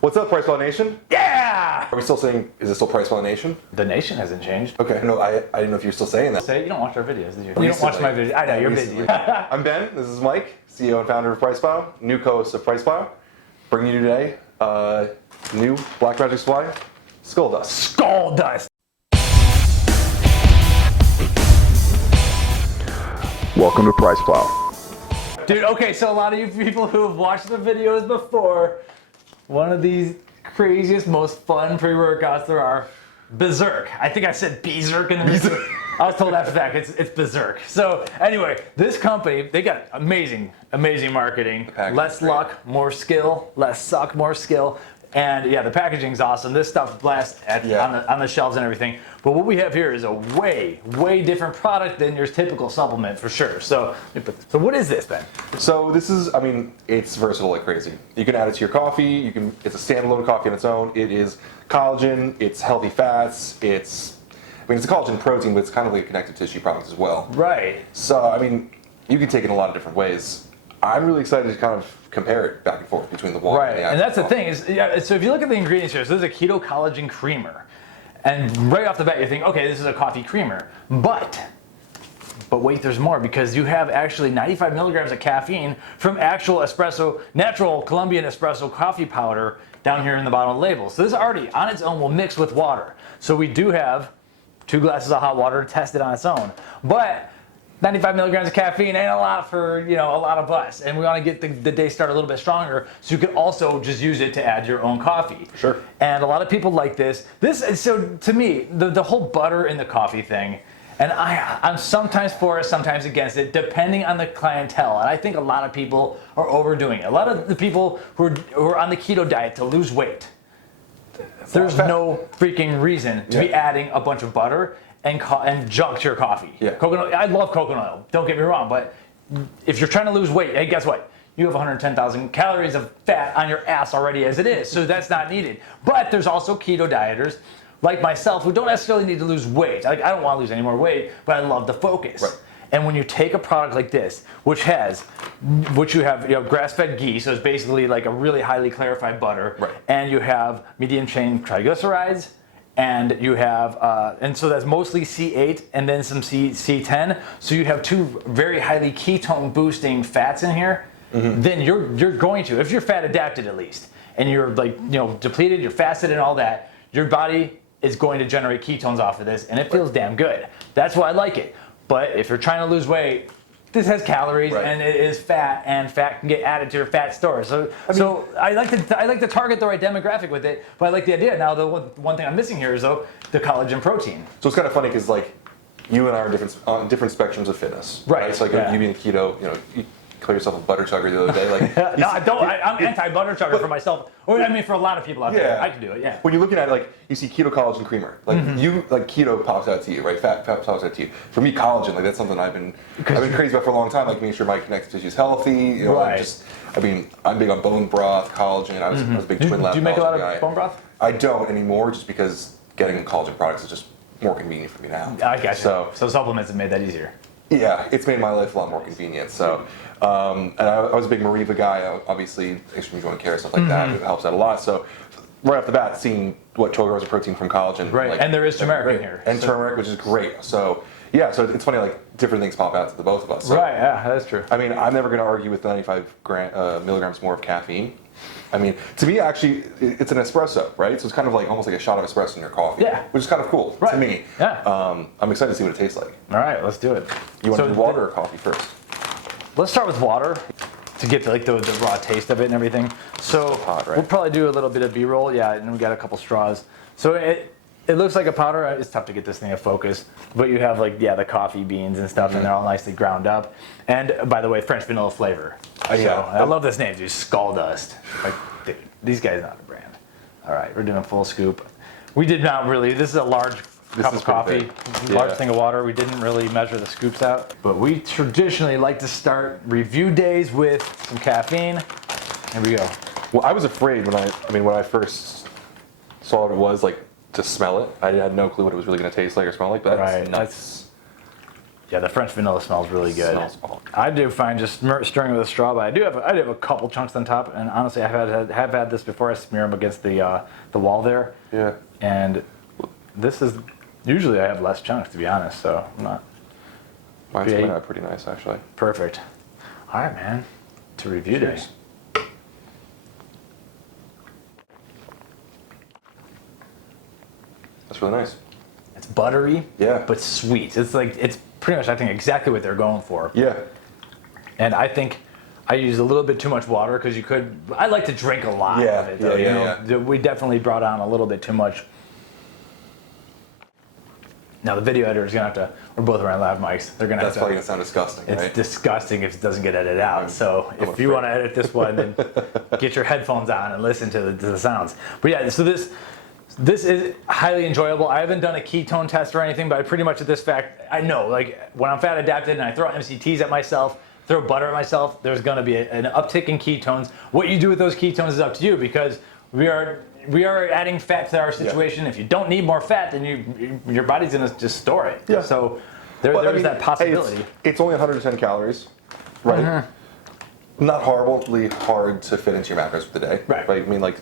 What's up, PricePlow Nation? Yeah! Are we still saying, is it still PricePlow Nation? The nation hasn't changed. Okay, no, I didn't know if you're still saying that. Say, you don't watch our videos, did you? Recently. You don't watch my videos. I know, you're busy. I'm Ben, this is Mike, CEO and founder of PricePlow, new co-host of PricePlow. Bringing you today, new Black Magic Supply, Skull Dust. Skull dust! Welcome to PricePlow. Dude, okay, so a lot of you people who have watched the videos before, one of these craziest, most fun pre-workouts there are, Berserk. I think I said Berserk in the video. I was told after that it's Berserk. So anyway, this company, they got amazing marketing. Less luck, more skill. Less suck, more skill. And yeah, the packaging's awesome. This stuff blasts on the shelves and everything. But what we have here is a way different product than your typical supplement for sure. So what is this then? So this is, it's versatile like crazy. You can add it to your coffee. It's a standalone coffee on its own. It is collagen. It's healthy fats. It's a collagen protein, but it's kind of like a connective tissue product as well. Right. So you can take it in a lot of different ways. I'm really excited to kind of compare it back and forth between the water and the and that's the thing is, so if you look at the ingredients here, so this is a keto collagen creamer, and right off the bat you think, okay, this is a coffee creamer, but wait, there's more, because you have actually 95 milligrams of caffeine from actual espresso, natural Colombian espresso coffee powder down here in the bottom of the label. So this already on its own will mix with water. So we do have 2 glasses of hot water tested on its own, but 95 milligrams of caffeine ain't a lot for, a lot of us. And we want to get the day started a little bit stronger, so you can also just use it to add your own coffee. Sure. And a lot of people like this. So to me, the whole butter in the coffee thing, and I'm sometimes for it, sometimes against it, depending on the clientele. And I think a lot of people are overdoing it. A lot of the people who are on the keto diet to lose weight, there's no freaking reason to be adding a bunch of butter and junk to your coffee. Yeah. Coconut. I love coconut oil. Don't get me wrong, but if you're trying to lose weight, hey, guess what? You have 110,000 calories of fat on your ass already as it is, so that's not needed. But there's also keto dieters like myself who don't necessarily need to lose weight. Like, I don't want to lose any more weight, but I love the focus. Right. And when you take a product like this, which you have grass-fed ghee, so it's basically like a really highly clarified butter, right, and you have medium-chain triglycerides, and you have, and so that's mostly C8 and then some C10. So you have 2 very highly ketone boosting fats in here. Mm-hmm. Then you're going to, if you're fat adapted at least, and you're depleted, you're fasted and all that, your body is going to generate ketones off of this, and it feels damn good. That's why I like it. But if you're trying to lose weight, this has calories and it is fat, and fat can get added to your fat store. So I like to target the right demographic with it, but I like the idea. Now the one thing I'm missing here is though the collagen protein. So it's kind of funny because you and I are on different spectrums of fitness. Right. It's like you being keto, you call yourself a butter chugger the other day. No, I don't. I'm anti-butter chugger for myself. Or for a lot of people out there, I can do it. Yeah. When you're looking at it, you see keto collagen creamer. Keto pops out to you, right? Fat pops out to you. For me, collagen, that's something I've been crazy about for a long time. Making sure my connective tissue is healthy. I'm big on bone broth, collagen. I was a big twin lab. Do you make a lot of bone broth? I don't anymore, just because getting collagen products is just more convenient for me now. I got you. So supplements have made that easier. Yeah, it's made my life a lot more convenient. So, and I was a big Mariva guy, obviously, extreme joint care, stuff like that. It helps out a lot. So, right off the bat, seeing 12 grams of protein from collagen. Right, and there is turmeric in here. And turmeric, which is great. So, so it's funny, different things pop out to the both of us. So, right, yeah, that's true. I'm never going to argue with 95 milligrams more of caffeine. To me, actually, it's an espresso, right? So it's kind of almost like a shot of espresso in your coffee, which is kind of cool to me. Yeah. I'm excited to see what it tastes like. All right, let's do it. You want to do water or coffee first? Let's start with water to get the raw taste of it and everything. So hot, right? We'll probably do a little bit of B-roll, and then we got a couple straws. So it looks like a powder. It's tough to get this thing to focus, but you have the coffee beans and stuff, and they're all nicely ground up. And by the way, French vanilla flavor. I love this name, dude. Skull Dust. Dude, these guys know the brand. All right, we're doing a full scoop. We did not really. This is a large cup of coffee, large thing of water. We didn't really measure the scoops out, but we traditionally like to start review days with some caffeine. Here we go. Well, I was afraid when I first saw what it was to smell it. I had no clue what it was really going to taste like or smell like. But that's nuts. Yeah, the French vanilla smells really good. Smells awful. I do find just stirring with a straw, but I do have a couple chunks on top, and honestly, I have had this before. I smear them against the wall there. Yeah. And this is usually I have less chunks, to be honest. So I'm not. Mine's coming out pretty nice, actually. Perfect. All right, man. To review day. That's really nice. It's buttery, Yeah. but sweet. It's pretty much, I think, exactly what they're going for. Yeah. And I think I used a little bit too much water because I like to drink a lot of it, though. Yeah. We definitely brought on a little bit too much. Now the video editor is gonna have to. We're both around live mics. They're gonna. That's probably gonna sound disgusting, It's right? disgusting if it doesn't get edited out. So if you want to edit this one, then get your headphones on and listen to the sounds. But yeah, so this is highly enjoyable. I haven't done a ketone test or anything, but I pretty much at this fact, I know like when I'm fat adapted and I throw MCTs at myself, throw butter at myself, there's gonna be an uptick in ketones. What you do with those ketones is up to you because we are adding fat to our situation. Yeah. If you don't need more fat, then your body's gonna just store it. Yeah. So there's that possibility. Hey, it's only 110 calories, right? Mm-hmm. Not horribly hard to fit into your macros for the day. Right. I mean, like,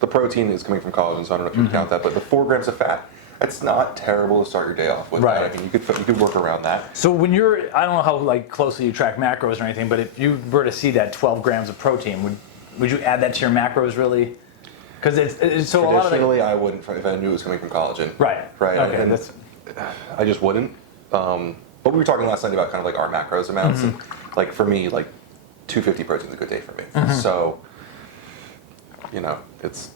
the protein is coming from collagen, so I don't know if you would count that, but the 4 grams of fat, it's not terrible to start your day off with. Right. That. I mean, you could work around that. So when I don't know how like closely you track macros or anything, but if you were to see that 12 grams of protein, would you add that to your macros really? Because it's so a lot of traditionally I wouldn't if I knew it was coming from collagen. Right. Right. Okay. And I just wouldn't. But we were talking last night about kind of like our macros amounts, and like for me, like 250 protein is a good day for me. So, you know, it's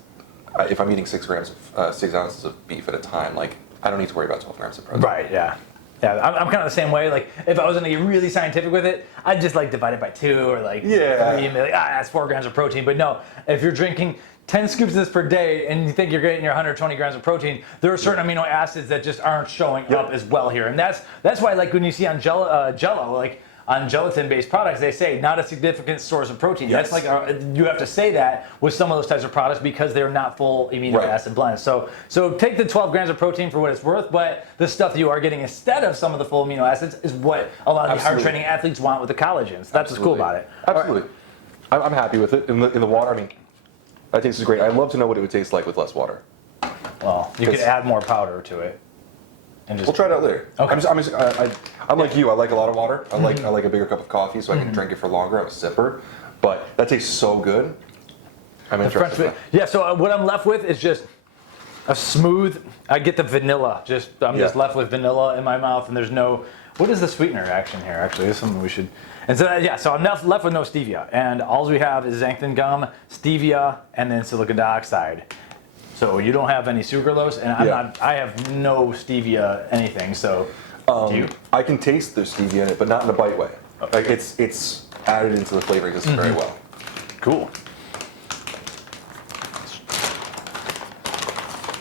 if I'm eating 6 ounces of beef at a time, like I don't need to worry about 12 grams of protein. Right. Yeah. Yeah, I'm kind of the same way. Like, if I was going to get really scientific with it, I'd just like divide it by 2 or like 3 and be like, that's 4 grams of protein. But no, if you're drinking 10 scoops of this per day and you think you're getting your 120 grams of protein, there are certain amino acids that just aren't showing up as well here. And that's why, like, when you see on Jello, like on gelatin-based products, they say not a significant source of protein. Yes. That's like you have to say that with some of those types of products because they're not full amino acid blends. So take the 12 grams of protein for what it's worth, but the stuff that you are getting instead of some of the full amino acids is what a lot of the hard training athletes want with the collagen. So that's what's cool about it. Absolutely. Right. I'm happy with it. In the water, I mean, I think this is great. I'd love to know what it would taste like with less water. Well, you could add more powder to it. And just, we'll try it out later. Okay. I'm like you. I like a lot of water. I like a bigger cup of coffee so I can drink it for longer. I'm a sipper, but that tastes so good. I'm interested. In that. Yeah. So what I'm left with is just a smooth. I get the vanilla. I'm just left with vanilla in my mouth, and there's no. What is the sweetener action here? Actually, this is something we should. And so so I'm left with no stevia, and all we have is xanthan gum, stevia, and then silicon dioxide. So you don't have any sucralose, and I have no stevia anything. So do you? I can taste the stevia in it, but not in a bite way. Like it's added into the flavoring system very well. Cool.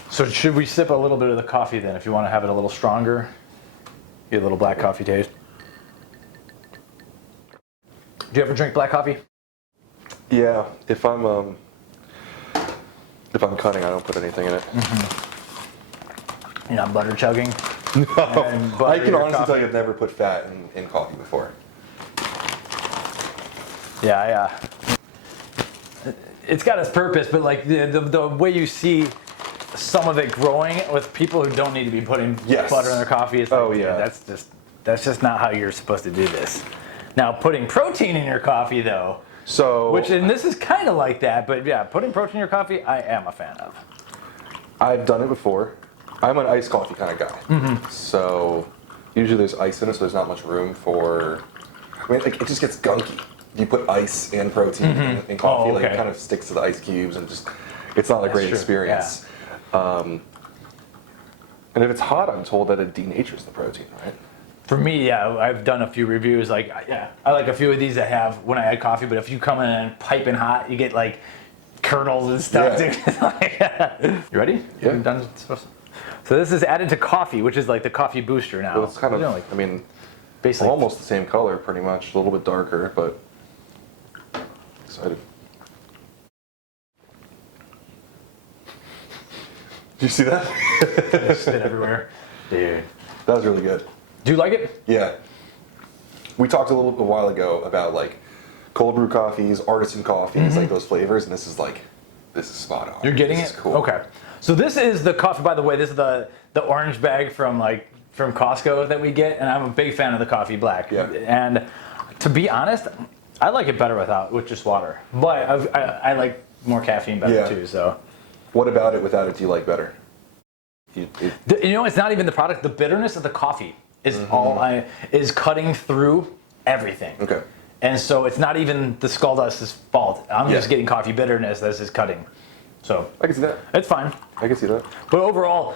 So should we sip a little bit of the coffee then, if you want to have it a little stronger? Get a little black coffee taste. Do you ever drink black coffee? Yeah, if I'm cutting, I don't put anything in it. You're not butter chugging? No, I can honestly tell you I've never put fat in coffee before. Yeah. It's got its purpose, but like the way you see some of it growing with people who don't need to be putting butter in their coffee, it's like, that's just not how you're supposed to do this. Now, putting protein in your coffee, though, and this is kind of like that, but yeah, putting protein in your coffee, I am a fan of. I've done it before. I'm an iced coffee kind of guy. So usually there's ice in it, so there's not much room for. I mean, it just gets gunky. You put ice and protein in coffee, like it kind of sticks to the ice cubes, and just it's not a great experience. Yeah. And if it's hot, I'm told that it denatures the protein, right? For me, I've done a few reviews. Like, I like a few of these that have when I add coffee. But if you come in and piping hot, you get like kernels and stuff. Yeah. You ready? Yeah. You've done so this is added to coffee, which is like the coffee booster now. Well, it's kind of, basically almost the same color, pretty much. A little bit darker, but excited. Did you see that? Spit everywhere, dude. That was really good. Do you like it? Yeah. We talked a while ago about like cold brew coffees, artisan coffees, like those flavors, and this is spot on. You're getting this it? Is cool. Okay. So this is the coffee, by the way, this is the orange bag from Costco that we get, and I'm a big fan of the coffee black. Yeah. And to be honest, I like it better with just water. But I like more caffeine better too, so. What about it without it do you like better? It's not even the product. The bitterness of the coffee is is cutting through everything. Okay. And so it's not even the Skuldust's fault. I'm just getting coffee bitterness that's just cutting. So I can see that. it's fine. I can see that. But overall,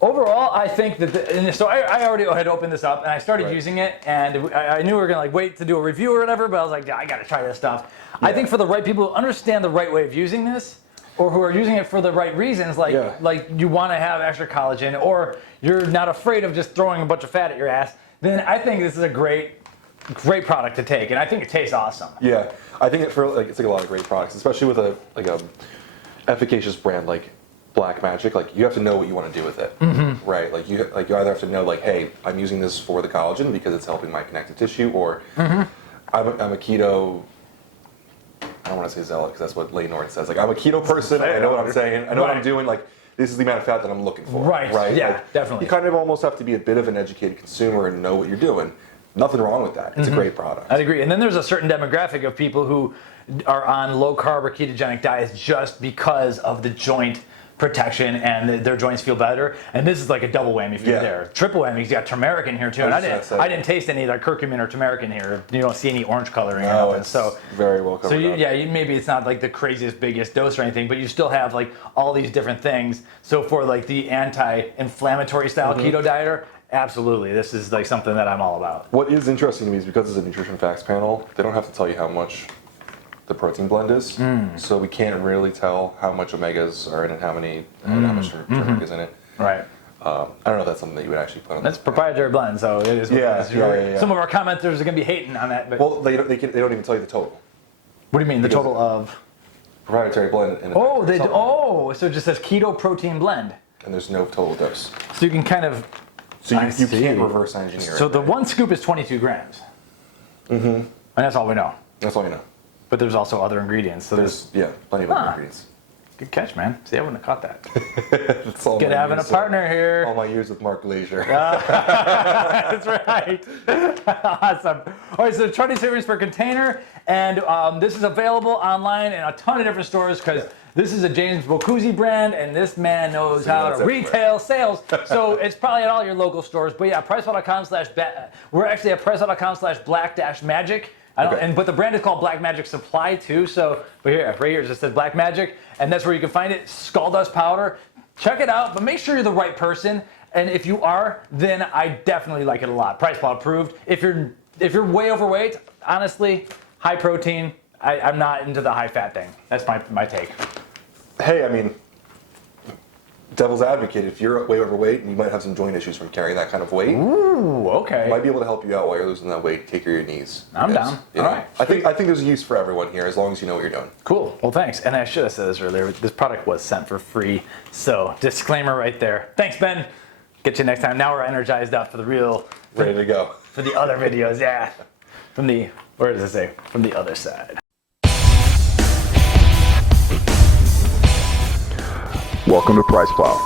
I think that so I already had opened this up and I started using it, and I knew we were gonna wait to do a review or whatever, but I was like, I gotta try this stuff. Yeah. I think for the right people who understand the right way of using this, or who are using it for the right reasons, like you want to have extra collagen, or you're not afraid of just throwing a bunch of fat at your ass, then I think this is a great product to take, and I think it tastes awesome. Yeah, I think it's like a lot of great products, especially with a efficacious brand like Black Magic. Like you have to know what you want to do with it, right? Like you either have to know hey, I'm using this for the collagen because it's helping my connective tissue, or I'm a keto. I don't want to say zealot because that's what Lane North says. Like I'm a keto person. I know what I'm saying. I know what I'm doing. Like this is the amount of fat that I'm looking for. Right. Yeah. Like, definitely. You kind of almost have to be a bit of an educated consumer and know what you're doing. Nothing wrong with that. It's a great product. I'd agree. And then there's a certain demographic of people who are on low carb or ketogenic diets just because of the joint protection and their joints feel better. And this is like a double whammy for you there. Triple whammy because you got turmeric in here too. And I didn't taste any like curcumin or turmeric in here. You don't see any orange coloring. No, it's very well covered. So maybe it's not like the craziest biggest dose or anything, but you still have like all these different things. So for like the anti-inflammatory style keto dieter, absolutely, this is like something that I'm all about. What is interesting to me is because it's a nutrition facts panel, they don't have to tell you how much the protein blend is, so we can't really tell how much omegas are in it, how much turmeric is in it. Right. I don't know if that's something that you would actually put on. That's proprietary blend, so it is. Yeah. Some of our commenters are going to be hating on that. But well, they don't even tell you the total. What do you mean the total of? Proprietary blend. So it just says keto protein blend. And there's no total dose. So you can kind of. So you can't reverse engineer it. So the one scoop is 22 grams. And that's all we know. That's all you know. But there's also other ingredients. So there's plenty of other ingredients. Good catch, man. See, I wouldn't have caught that. That's all. Good having a partner here. All my years with Mark Glazier. That's right. Awesome. All right, so 20 servings per container, and this is available online in a ton of different stores because this is a James Bocuzzi brand, and this man knows how to retail sales. So it's probably at all your local stores. But yeah, PricePlow.com/. We're actually at PricePlow.com/black-magic. But the brand is called Black Magic Supply too. So, right here it just says Black Magic, and that's where you can find it. Skull dust powder. Check it out, but make sure you're the right person. And if you are, then I definitely like it a lot. PricePlow approved. If you're way overweight, honestly, high protein. I'm not into the high fat thing. That's my take. Hey, I mean, devil's advocate, if you're way overweight, you might have some joint issues from carrying that kind of weight. Ooh, okay. Might be able to help you out while you're losing that weight. Take care of your knees. I'm down. All right. I think there's a use for everyone here as long as you know what you're doing. Cool. Well, thanks. And I should have said this earlier. This product was sent for free. So disclaimer right there. Thanks, Ben. Get you next time. Now we're energized up for the real. Ready to go. For the other videos, yeah. Where does it say? From the other side. Welcome to PricePlow.